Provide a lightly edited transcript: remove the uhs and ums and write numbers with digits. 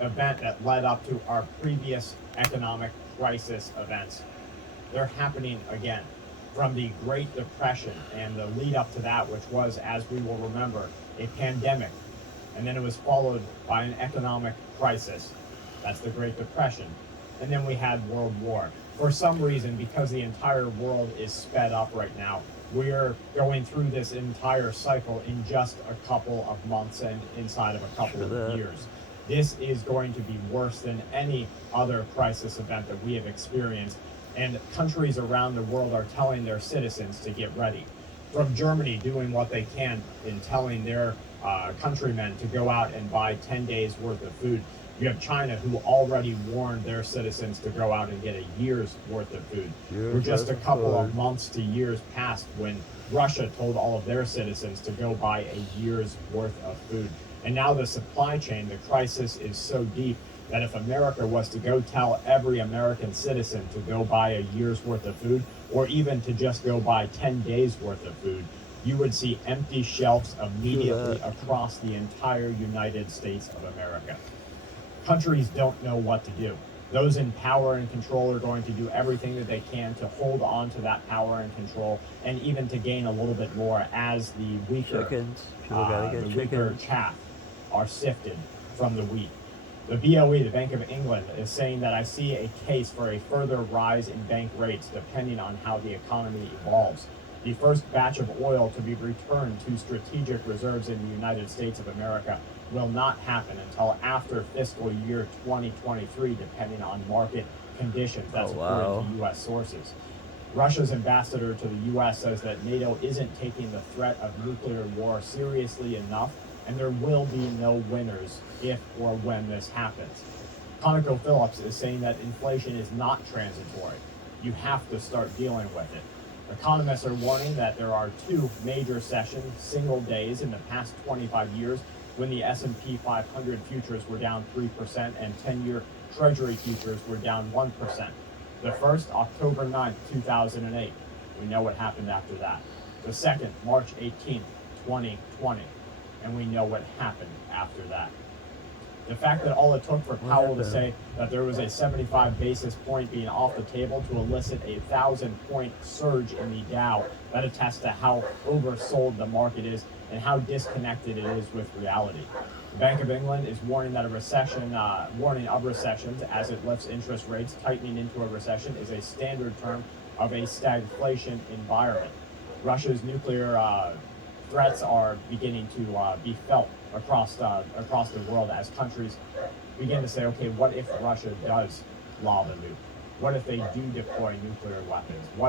event that led up to our previous economic crisis events. They're happening again. From the Great Depression and the lead up to that, which was, as we will remember, a pandemic. And then it was followed by an economic crisis. That's the Great Depression. And then we had World War. For some reason, because the entire world is sped up right now, we're going through this entire cycle in just a couple of months and inside of a couple of years. This is going to be worse than any other crisis event that we have experienced. And countries around the world are telling their citizens to get ready. From Germany doing what they can in telling their countrymen to go out and buy 10 days worth of food. You have China, who already warned their citizens to go out and get a year's worth of food. We're just a couple of months to years past when Russia told all of their citizens to go buy a year's worth of food. And now the supply chain, the crisis is so deep that if America was to go tell every American citizen to go buy a year's worth of food, or even to just go buy 10 days worth of food, you would see empty shelves immediately across the entire United States of America. Countries don't know what to do. Those in power and control are going to do everything that they can to hold on to that power and control, and even to gain a little bit more as the weaker chaff are sifted from the wheat. The BOE, the Bank of England, is saying that I see a case for a further rise in bank rates depending on how the economy evolves. The first batch of oil to be returned to strategic reserves in the United States of America will not happen until after fiscal year 2023, depending on market conditions. That's according to U.S. sources. Russia's ambassador to the U.S. says that NATO isn't taking the threat of nuclear war seriously enough, and there will be no winners if or when this happens. ConocoPhillips is saying that inflation is not transitory. You have to start dealing with it. Economists are warning that there are two major sessions, single days in the past 25 years when the S&P 500 futures were down 3% and 10-year Treasury futures were down 1%. The first, October 9th, 2008. We know what happened after that. The second, March 18th, 2020. And we know what happened after that. The fact that all it took for Powell to say that there was a 75 basis point being off the table to elicit a 1,000-point surge in the Dow, that attests to how oversold the market is and how disconnected it is with reality. The Bank of England is warning that warning of recessions as it lifts interest rates. Tightening into a recession is a standard term of a stagflation environment. Russia's nuclear threats are beginning to be felt across the world as countries begin to say, okay, what if Russia does lob a nuke? What if they do deploy nuclear weapons? What